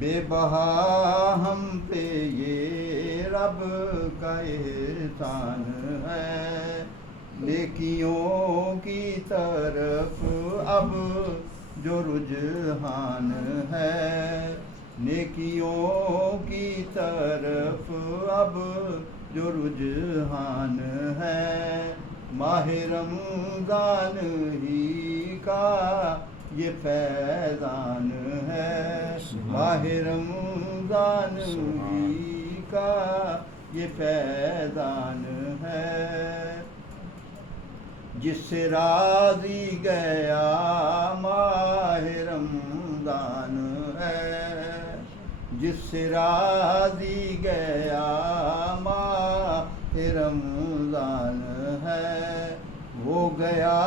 بے بہا ہم پہ یہ رب کا احسان ہے، نیکیوں کی طرف اب جو رجحان ہے، نیکیوں کی طرف اب جو رجحان ہے، ماہ رمضان ہی کا یہ فیضان ہے، ماہ رمضان ہی کا یہ فیضان ہے، جس سے راضی گیا ماہ رمضان ہے، جس سے راضی گیا ماہ رمضان ہے، وہ گیا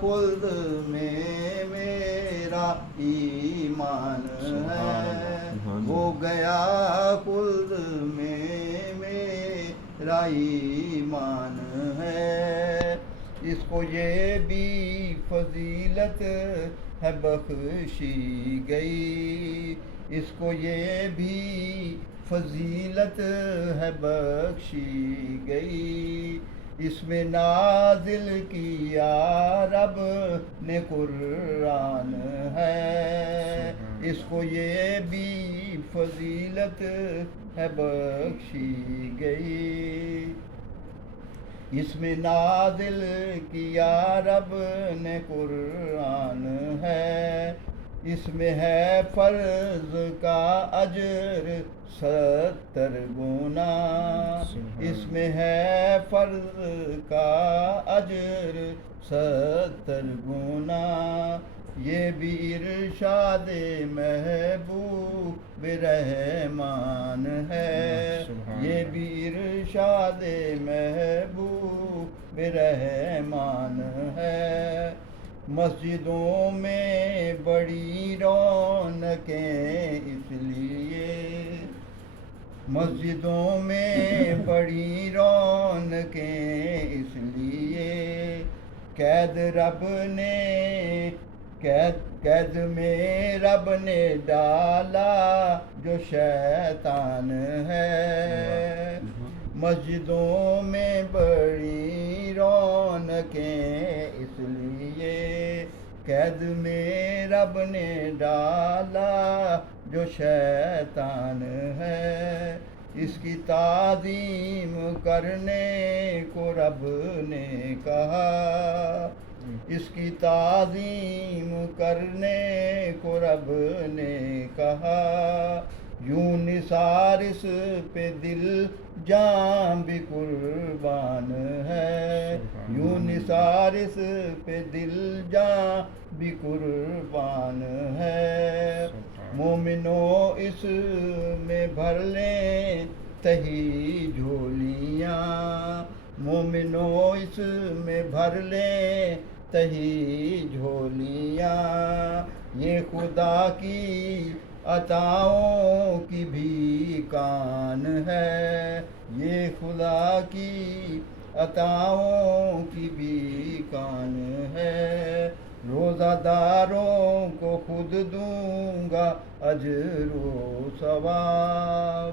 خلد میں میرا ایمان ہے، وہ گیا خلد میں میرا ایمان ہے، اس کو یہ بھی فضیلت ہے بخشی گئی، اس کو یہ بھی فضیلت ہے بخشی گئی، اس میں نازل کیا رب نے قرآن ہے، اس کو یہ بھی فضیلت ہے بخشی گئی، اس میں نازل کیا رب نے قرآن ہے، اس میں ہے فرض کا اجر 70 گنا، اس میں ہے فرض کا اجر 70 گنا، یہ بھی ارشاد محبوب رحمان ہے، یہ بھی ارشاد محبوب رحمان ہے، مسجدوں میں بڑی رونقیں اس لیے، مسجدوں میں بڑی رونقیں اس لیے، قید میں رب نے ڈالا جو شیطان ہے، مسجدوں میں بڑی رونقیں اس لیے، قید میں رب نے ڈالا جو شیطان ہے، اس کی تعظیم کرنے کو رب نے کہا، اس کی تعظیم کرنے کو رب نے کہا، یوں نثار اس پہ دل جاں بھی قربان ہے، یوں نثار اس پہ دل جاں بھی قربان ہے، مومنوں اس میں بھر لیں تہی جھولیاں، مومنوں اس میں بھر لیں تہی جھولیاں، یہ خدا کی عطاؤں کی بھی کان ہے، یہ خدا کی عطاؤں کی بھی کان ہے، روزہ داروں کو خود دوں گا اجر و ثواب،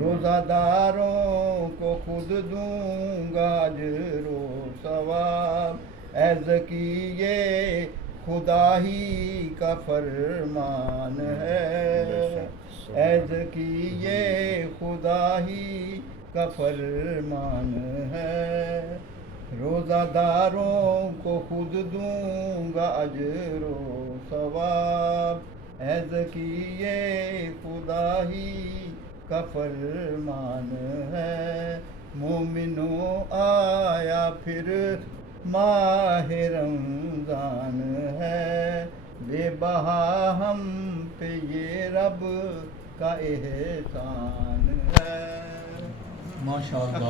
روزہ داروں کو خود دوں گا اجر و ثواب، اے ذکی یہ خدا ہی کا فرمان ہے، اے ذکی یہ خدا ہی کا فرمان ہے، روزہ داروں کو خود دوں گا اجر و ثواب، اے ذکی یہ خدا ہی کا فرمان ہے، مومنوں آیا پھر ماہ رمضان ہے، بے بہا ہم پہ یہ رب کا احسان ہے۔ ماشاء اللہ۔